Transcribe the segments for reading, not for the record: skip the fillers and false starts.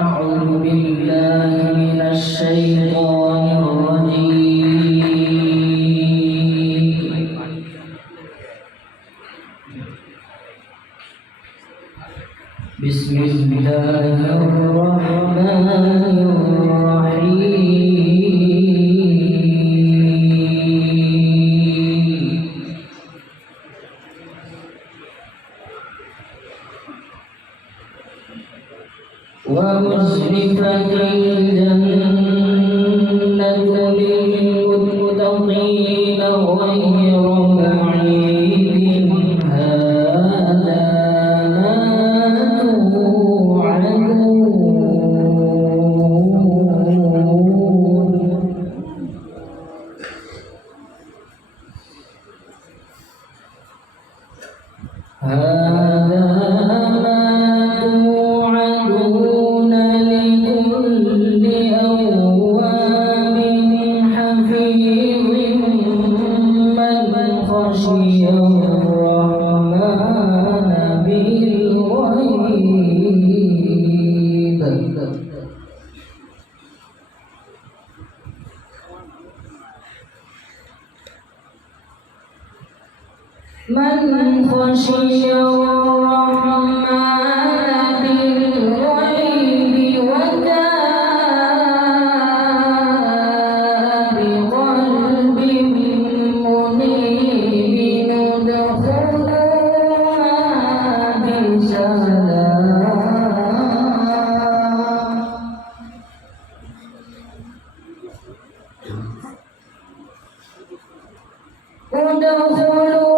أعوذ بالله من الشيطان الرجيم. بسم الله الرحمن الرحيم. وأزلفت الجنة للمتقين غير بعيد هذا ما توعدون هذا ما توعدون لكل أواب حفيظ من خشي الرحمن بالغيب. من خشي الرحمن بالغيب وجاء بقلب منيب ادخلوها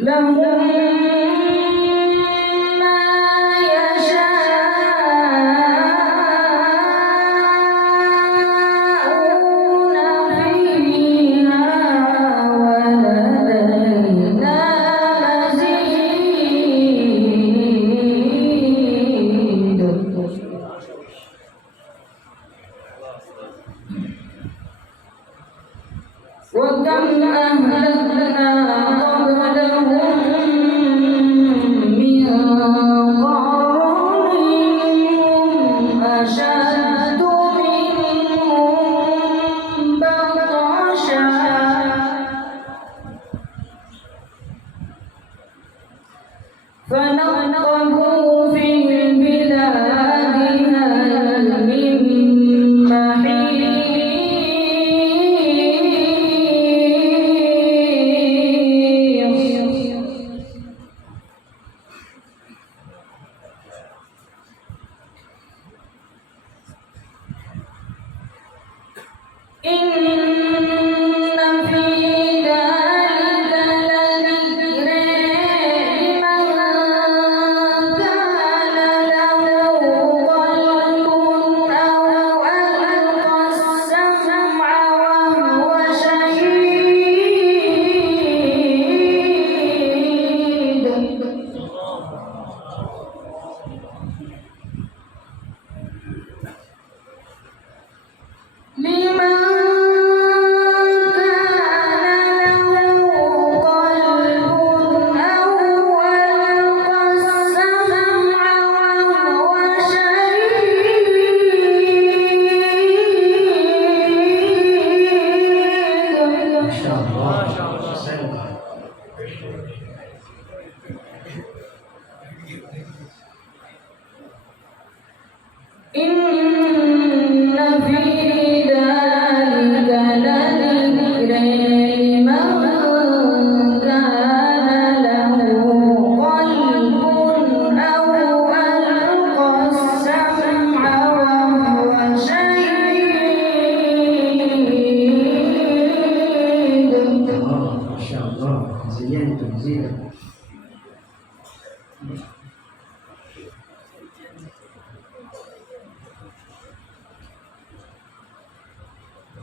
لهم ما يشاءون فيها ولدينا مزيد. وكم أهلكنا قبلهم من قرن هم أشد منهم بطشا فنقبوا في البلاد هل من محيص.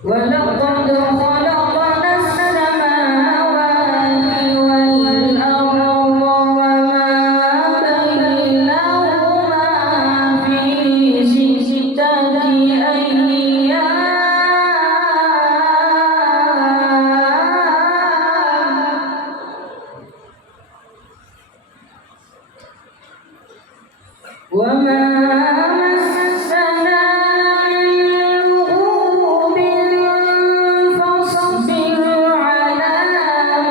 ولقد خلقنا السماوات والأرض وما بينهما في ستة أيام وما مسنا من لغوب فاصبر على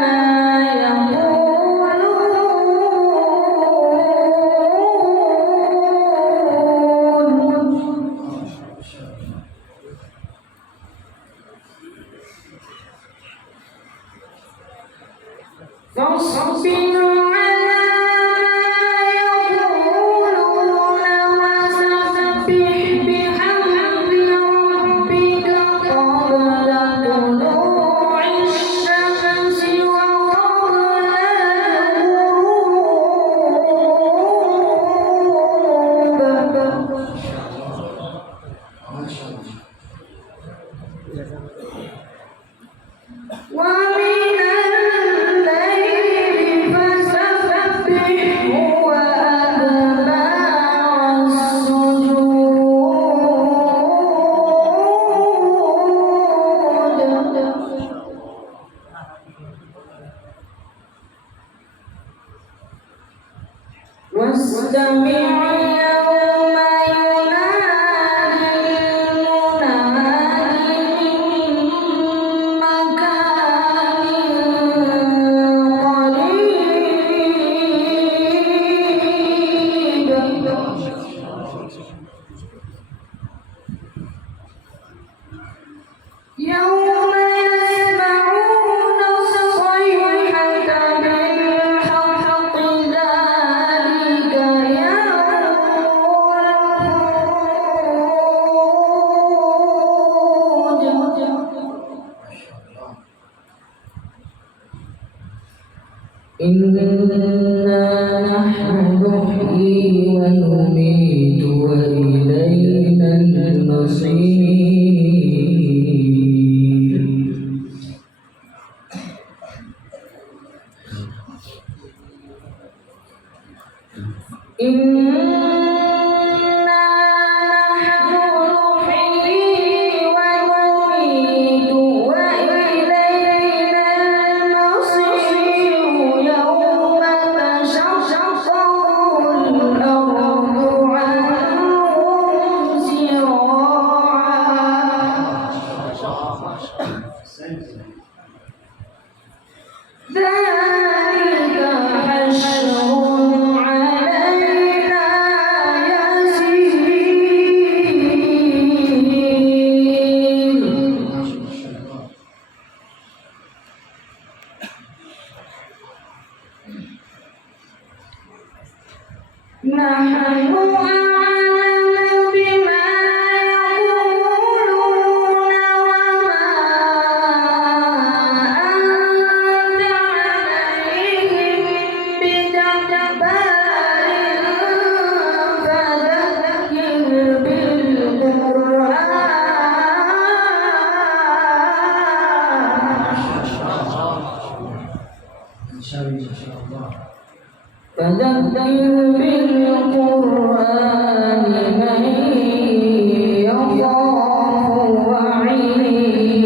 ما يقولون فاصبر على ومن الليل فسبحه وأدبار السجود واستمع يوم ينادي المنادي من مكان قريب يوم يسمعون الصيحة بالحق ذلك يوم الخروج إنا نحن نحيي ونميت وإلينا المصير إنا نحن نحيي ونميت وإلينا المصير يوم تشقق الأرض عنهم سراعا ذلك حشر علينا يسير نحن أعلم بما يقولون وما أنت عليهم بجبار فذكر بالقرآن فذكر بالقرآن من يخاف وعيد